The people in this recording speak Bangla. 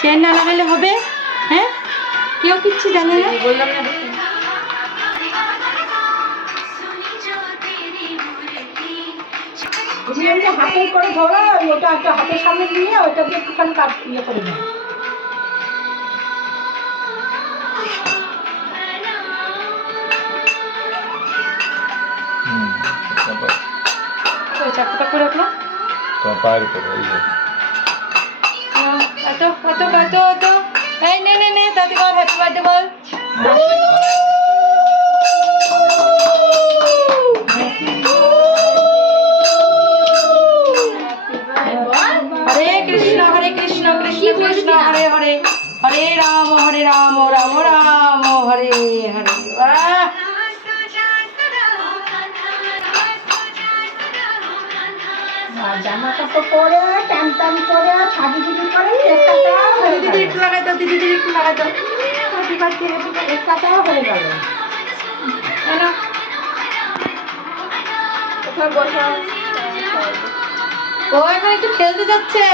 সেন্ট না লাগালে হবে? হ্যাঁ, কেউ কিচ্ছু জানে না। বললাম না হাতে করে ধরো, ওটা একটা হাতের সামনে নিয়ে ওটা দিয়ে একটুখানি কাট ইয়ে করে দাও। চাকুটা করে রাখলো তোমার পায়ের উপরে এই যে এত কত কত কত। এই নে নে নে, দাদি বল হ্যাপি বার্থডে বল। হরে কৃষ্ণ কৃষ্ণ কৃষ্ণ হরে হরে, হরে রাম রাম রাম হরে হরে। বাহ! জামা কাপড় পরে টান টান করে সাজুগুজু করে দিদি একটু লাগাই দাও, দিদি একটু লাগাই দাও। একটাও হয়ে গেল। ও এখন একটু খেলতে যাচ্ছে।